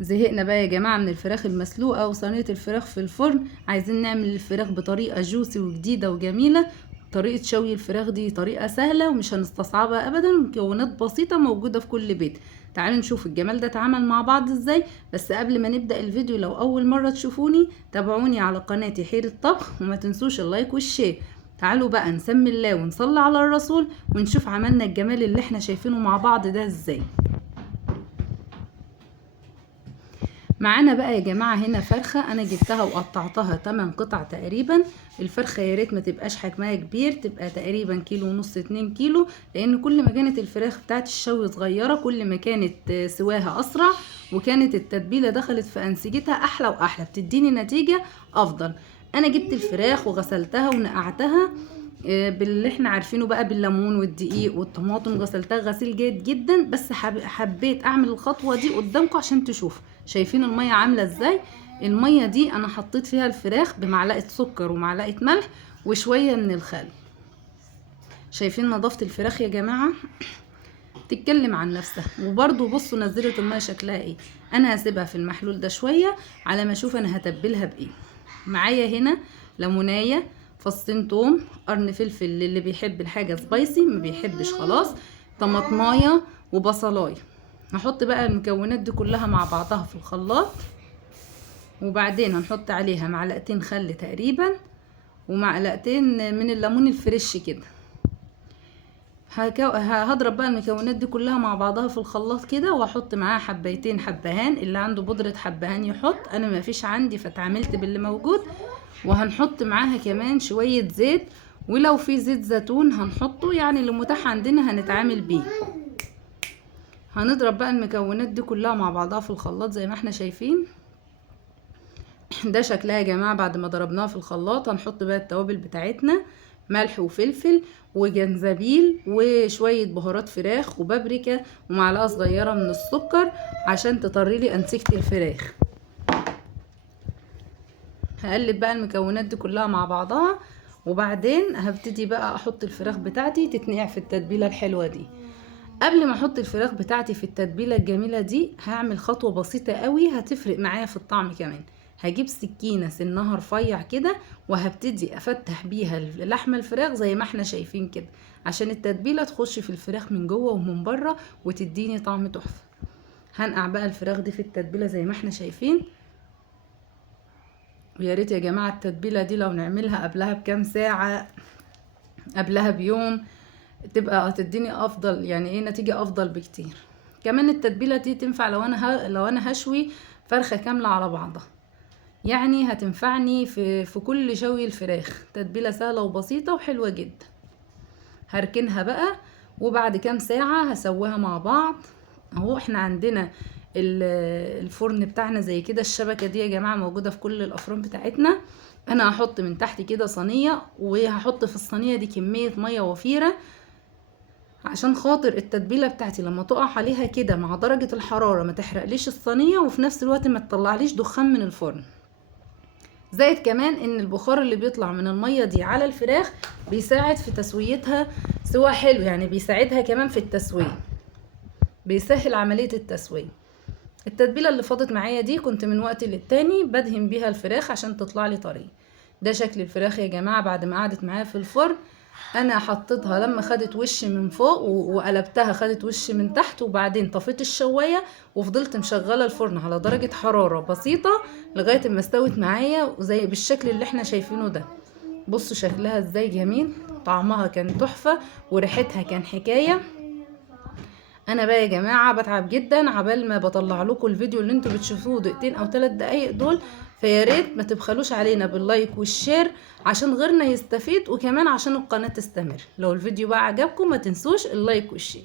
زهقنا بقى يا جماعة من الفراخ المسلوقة وصينية الفراخ في الفرن. عايزين نعمل الفراخ بطريقة جوسي وجديدة وجميلة. طريقة شوي الفراخ دي طريقة سهلة ومش هنستصعبها ابدا، مكونات بسيطة موجودة في كل بيت. تعالوا نشوف الجمال ده اتعمل مع بعض ازاي. بس قبل ما نبدأ الفيديو، لو اول مرة تشوفوني تابعوني على قناتي حير الطبخ، وما تنسوش اللايك والشير. تعالوا بقى نسمي الله ونصلي على الرسول ونشوف عملنا الجمال اللي احنا شايفينه مع بعض ده ازاي. معانا بقى يا جماعة هنا فرخة انا جبتها وقطعتها 8 قطع تقريبا. الفرخة يا ريت ما تبقاش حجمها كبير، تبقى تقريبا كيلو ونص 2 كيلو، لان كل ما كانت الفراخ بتاعت الشوي صغيرة كل ما كانت سواها اسرع، وكانت التتبيلة دخلت في انسجتها احلى واحلى، بتديني نتيجة افضل. انا جبت الفراخ وغسلتها ونقعتها باللي احنا عارفينه بقى، بالليمون والدقيق والطماطم، غسلتها غسيل جيد جدا. بس حبيت اعمل الخطوه دي قدامكم عشان تشوفوا. شايفين الميه عامله ازاي؟ الميه دي انا حطيت فيها الفراخ بمعلقه سكر ومعلقه ملح وشويه من الخل. شايفين نظافه الفراخ يا جماعه؟ تتكلم عن نفسها. وبرضو بصوا نزلت الميه شكلها ايه. انا هسيبها في المحلول ده شويه على ما اشوف انا هتبلها بايه. معايا هنا ليمونايه، فصين توم، قرن فلفل اللي بيحب الحاجه سبايسي، ما بيحبش خلاص، طماطمايه وبصلايه. هحط بقى المكونات دي كلها مع بعضها في الخلاط، وبعدين هنحط عليها معلقتين خل تقريبا ومعلقتين من الليمون الفريش كده. هضرب بقى المكونات دي كلها مع بعضها في الخلاط كده، واحط معاها حبايتين حبهان، اللي عنده بودرة حبهان يحط، انا ما فيش عندي فتعاملت باللي موجود. وهنحط معاها كمان شوية زيت، ولو في زيت زيتون هنحطه، يعني اللي متاح عندنا هنتعامل بيه. هنضرب بقى المكونات دي كلها مع بعضها في الخلاط زي ما احنا شايفين. ده شكلها يا جماعة بعد ما ضربناها في الخلاط. هنحط بقى التوابل بتاعتنا، ملح وفلفل وجنزبيل وشوية بهارات فراخ وبابريكا ومعلقة صغيرة من السكر عشان تطريلي أنسجة الفراخ. هقلب بقى المكونات دي كلها مع بعضها، وبعدين هبتدي بقى احط الفراخ بتاعتي تتنقع في التتبيلة الحلوة دي. قبل ما احط الفراخ بتاعتي في التتبيلة الجميلة دي هعمل خطوة بسيطة قوي هتفرق معايا في الطعم كمان. هجيب سكينة سنها رفيع كده وهبتدي افتح بيها لحم الفراخ زي ما احنا شايفين كده، عشان التتبيلة تخش في الفراخ من جوه ومن بره وتديني طعم تحفة. هنقع بقى الفراخ دي في التتبيلة زي ما احنا شايفين. ويا ريت يا جماعة التتبيلة دي لو نعملها قبلها بكام ساعة، قبلها بيوم، تبقى تديني افضل، يعني ايه، نتيجة افضل بكتير. كمان التتبيلة دي تنفع لو انا هشوي فرخة كاملة على بعضها، يعني هتنفعني في كل شوي الفراخ. تتبيلة سهلة وبسيطة وحلوة جدا. هركنها بقى، وبعد كام ساعة هسويها مع بعض. اهو احنا عندنا الفرن بتاعنا زي كده، الشبكة دي يا جماعة موجودة في كل الافران بتاعتنا. انا هحط من تحت كده صينية، وهحط في الصينية دي كمية مية وفيرة عشان خاطر التتبيلة بتاعتي لما تقع عليها كده مع درجة الحرارة ما تحرقليش الصينية، وفي نفس الوقت ما تطلعليش دخان من الفرن. زائد كمان ان البخار اللي بيطلع من المية دي على الفراخ بيساعد في تسويتها سوا حلو، يعني بيساعدها كمان في التسوية، بيسهل عملية التسوية. التتبيلة اللي فاضت معايا دي كنت من وقت للتاني بدهن بيها الفراخ عشان تطلع لي طرية. ده شكل الفراخ يا جماعة بعد ما قعدت معايا في الفرن. انا حطيتها لما خدت وش من فوق وقلبتها خدت وش من تحت، وبعدين طفيت الشواية وفضلت مشغلة الفرن على درجة حرارة بسيطة لغاية ما استوت معايا زي بالشكل اللي احنا شايفينه ده. بصوا شكلها ازاي جميل، طعمها كان تحفة وريحتها كان حكاية. انا بقى يا جماعه بتعب جدا عبال ما بطلع لكم الفيديو اللي انتوا بتشوفوه 2 أو 3 دقايق دول، فيا ريت ما تبخلوش علينا باللايك والشير عشان غيرنا يستفيد، وكمان عشان القناه تستمر. لو الفيديو بقى عجبكم ما تنسوش اللايك والشير.